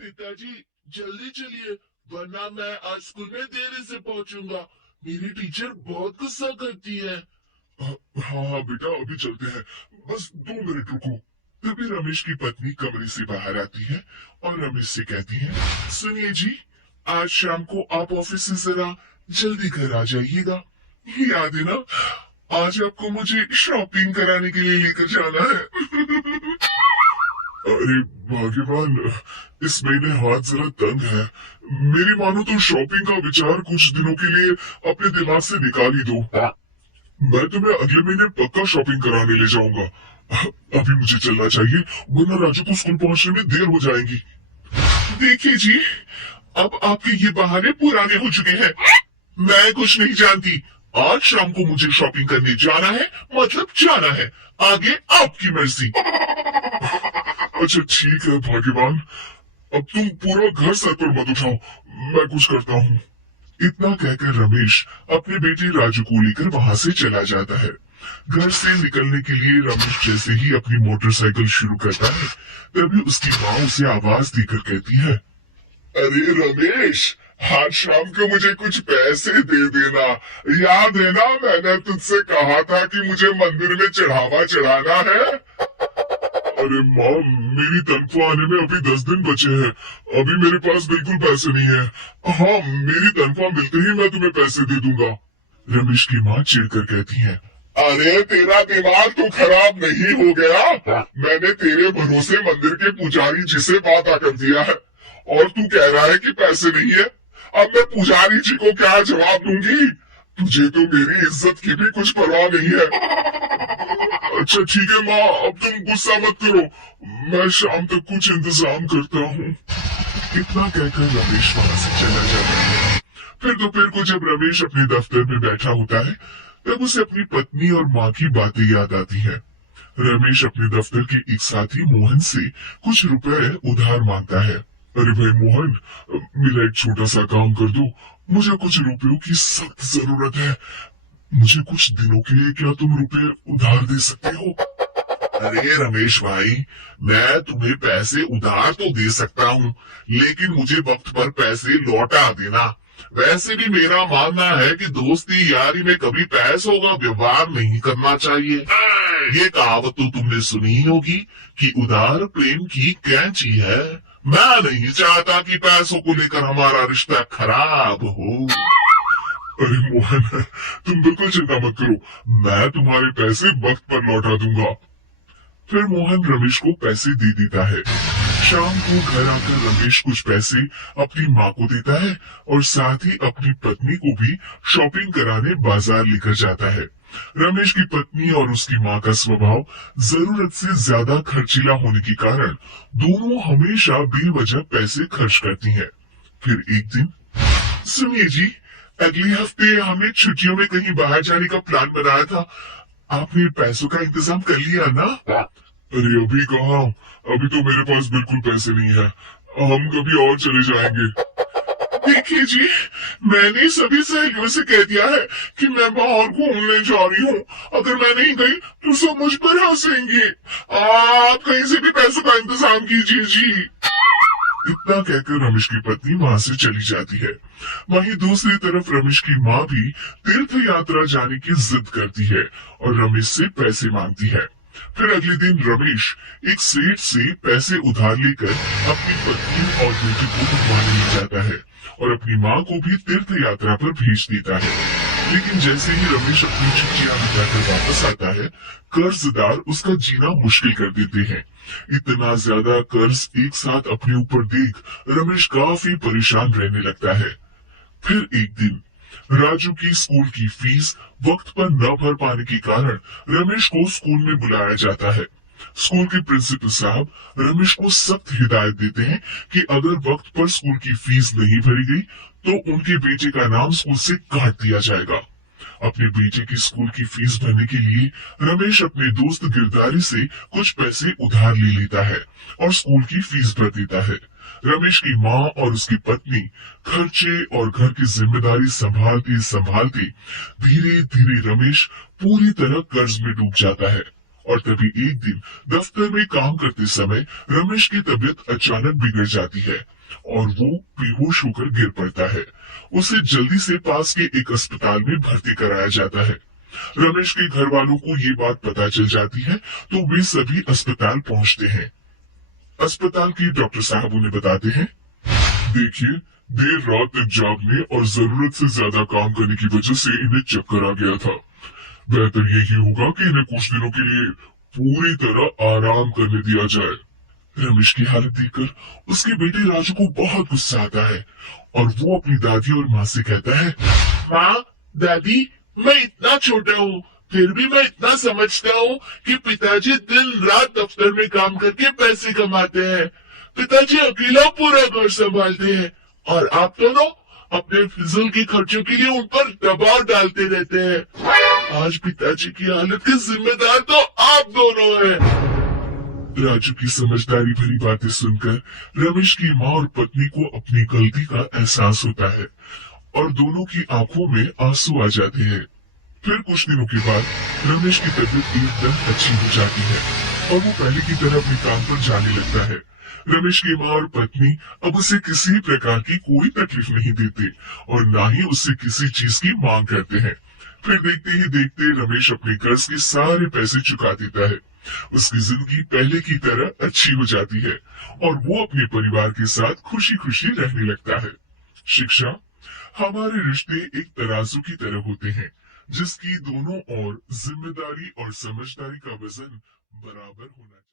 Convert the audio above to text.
पिताजी, जल्दी चलिए, वरना मैं आज स्कूल में देरी से पहुंचूंगा। मेरी टीचर बहुत गुस्सा करती है। हाँ हाँ बेटा, अभी चलते हैं। बस 2 मिनट रुको। तभी रमेश की पत्नी कमरे से बाहर आती है और रमेश से कहती है, सुनिए जी, आज शाम को आप ऑफिस से जरा जल्दी घर आ जाइएगा। याद है ना, आज आपको मुझे शॉपिंग कराने के लिए लेकर जाना है। अरे भाग्यवान, इस महीने हाथ जरा तंग है। मेरी मानो तो शॉपिंग का विचार कुछ दिनों के लिए अपने दिमाग से निकाल ही दो। मैं तुम्हें अगले महीने पक्का शॉपिंग कराने ले जाऊंगा। अभी मुझे चलना चाहिए, वरना राजू को स्कूल पहुंचने में देर हो जाएगी। देखिए जी, अब आपके ये बहाने पुराने हो चुके हैं। मैं कुछ नहीं जानती। आज शाम को मुझे शॉपिंग करने जाना है, मतलब जाना है। आगे आपकी मर्जी। अच्छा ठीक है भाग्यवान, अब तुम पूरा घर सर पर मत उठाओ, मैं कुछ करता हूँ। इतना कहकर रमेश अपने बेटे राजू को लेकर वहां से चला जाता है। घर से निकलने के लिए रमेश जैसे ही अपनी मोटरसाइकिल शुरू करता है, तभी उसकी माँ उसे आवाज देकर कहती है, अरे रमेश, आज शाम को मुझे कुछ पैसे दे देना। याद है ना, मैंने तुझसे कहा था कि मुझे मंदिर में चढ़ावा चढ़ाना है। अरे माँ, मेरी तनख्वाह आने में अभी 10 दिन बचे हैं। अभी मेरे पास बिल्कुल पैसे नहीं है। हाँ, मेरी तनख्वाह मिलते ही मैं तुम्हें पैसे दे दूंगा। रमेश की माँ चिढ़कर कहती है, अरे तेरा दिमाग तो खराब नहीं हो गया? मैंने तेरे भरोसे मंदिर के पुजारी जी से वादा कर दिया है, और तू कह रहा है कि पैसे नहीं है। अब मैं पुजारी जी को क्या जवाब दूंगी? तुझे तो मेरी इज्जत की भी कुछ परवाह नहीं है। अच्छा ठीक है माँ, अब तुम गुस्सा मत करो, मैं शाम तक कुछ इंतजाम करता हूँ। इतना कहकर रमेश वहां से चला जाता है। फिर दोपहर को जब रमेश अपने दफ्तर में बैठा होता है, तब उसे अपनी पत्नी और माँ की बातें याद आती है। रमेश अपने दफ्तर के एक साथी मोहन से कुछ रुपए उधार मांगता है। अरे भाई मोहन, मेरा एक छोटा सा काम कर दो, मुझे कुछ रुपयों की सख्त जरूरत है। मुझे कुछ दिनों के लिए क्या तुम रुपए उधार दे सकते हो? अरे रमेश भाई, मैं तुम्हें पैसे उधार तो दे सकता हूँ, लेकिन मुझे वक्त पर पैसे लौटा देना। वैसे भी मेरा मानना है कि दोस्ती यारी में कभी पैसों का व्यवहार नहीं करना चाहिए। ये कहावत तो तुमने सुनी ही होगी कि उधार प्रेम की कैंची है। मैं नहीं चाहता कि पैसों को लेकर हमारा रिश्ता खराब हो। अरे मोहन, तुम बिल्कुल चिंता मत करो, मैं तुम्हारे पैसे वक्त पर लौटा दूंगा। फिर मोहन रमेश को पैसे दे देता है। शाम को घर आकर रमेश कुछ पैसे अपनी माँ को देता है और साथ ही अपनी पत्नी को भी शॉपिंग कराने बाजार लेकर जाता है। रमेश की पत्नी और उसकी माँ का स्वभाव जरूरत से ज्यादा खर्चीला होने के कारण दोनों हमेशा बेवजह पैसे खर्च करती हैं। फिर एक दिन, सुनिए जी, अगले हफ्ते हमने छुट्टियों में कहीं बाहर जाने का प्लान बनाया था। आपने पैसों का इंतजाम कर लिया ना? अरे अभी कहाँ, अभी तो मेरे पास बिल्कुल पैसे नहीं है। हम कभी और चले जाएंगे। देखिए जी, मैंने सभी सहेलियों से कह दिया है कि मैं बाहर घूमने जा रही हूँ। अगर मैं नहीं गई तो सब मुझ पर हंसेंगे। आप कहीं से भी पैसों का इंतजाम कीजिए जी। इतना कहकर रमेश की पत्नी वहां से चली जाती है। वहीं दूसरी तरफ रमेश की माँ भी तीर्थ यात्रा जाने की जिद करती है और रमेश से पैसे मांगती है। फिर अगले दिन रमेश एक सेठ से पैसे उधार लेकर अपनी पत्नी और बेटे को घुमाने ले जाता है और अपनी माँ को भी तीर्थ यात्रा पर भेज देता है। लेकिन जैसे ही रमेश अपनी छुट्टियां बिताकर वापस आता है, कर्जदार उसका जीना मुश्किल कर देते हैं। इतना ज्यादा कर्ज एक साथ अपने ऊपर देख रमेश काफी परेशान रहने लगता है। फिर एक दिन राजू की स्कूल की फीस वक्त पर न भर पाने के कारण रमेश को स्कूल में बुलाया जाता है। स्कूल के प्रिंसिपल साहब रमेश को सख्त हिदायत देते हैं कि अगर वक्त पर स्कूल की फीस नहीं भरी गई तो उनके बेटे का नाम स्कूल से काट दिया जाएगा। अपने बेटे की स्कूल की फीस भरने के लिए रमेश अपने दोस्त गिरधारी से कुछ पैसे उधार ले लेता है और स्कूल की फीस भर देता है। रमेश की माँ और उसकी पत्नी खर्चे और घर की जिम्मेदारी संभालते संभालते धीरे धीरे रमेश पूरी तरह कर्ज में डूब जाता है और तभी एक दिन दफ्तर में काम करते समय रमेश की तबीयत अचानक बिगड़ जाती है और वो बेहोश होकर गिर पड़ता है। उसे जल्दी से पास के एक अस्पताल में भर्ती कराया जाता है। रमेश के घर वालों को ये बात पता चल जाती है तो वे सभी अस्पताल पहुंचते हैं। अस्पताल के डॉक्टर साहब उन्हें बताते हैं, देखिए, देर रात तक जागने और जरूरत से ज्यादा काम करने की वजह से इन्हें चक्कर आ गया था। बेहतर यही होगा कि इन्हें कुछ दिनों के लिए पूरी तरह आराम करने दिया जाए। रमेश की हालत देखकर उसके बेटे राजू को बहुत गुस्सा आता है और वो अपनी दादी और माँ से कहता है, माँ, दादी, मैं इतना छोटा हूँ, फिर भी मैं इतना समझता हूँ कि पिताजी दिन रात दफ्तर में काम करके पैसे कमाते हैं। पिताजी अकेला पूरा घर संभालते हैं और आप दोनों अपने फिजूल के खर्चों के लिए उन पर दबाव डालते रहते हैं। आज पिताजी की हालत के जिम्मेदार तो आप दोनों हैं। राजू की समझदारी भरी बातें सुनकर रमेश की माँ और पत्नी को अपनी गलती का एहसास होता है और दोनों की आंखों में आंसू आ जाते हैं। फिर कुछ दिनों के बाद रमेश की तबीयत एकदम अच्छी हो जाती है और वो पहले की तरह अपने काम पर जाने लगता है। रमेश की माँ और पत्नी अब उसे किसी प्रकार की कोई तकलीफ नहीं देते और ना ही उससे किसी चीज की मांग करते हैं। फिर देखते ही देखते रमेश अपने कर्ज के सारे पैसे चुका देता है। उसकी जिंदगी पहले की तरह अच्छी हो जाती है और वो अपने परिवार के साथ खुशी खुशी रहने लगता है। शिक्षा, हमारे रिश्ते एक तराजू की तरह होते हैं जिसकी दोनों ओर जिम्मेदारी और समझदारी का वजन बराबर होना चाहिए।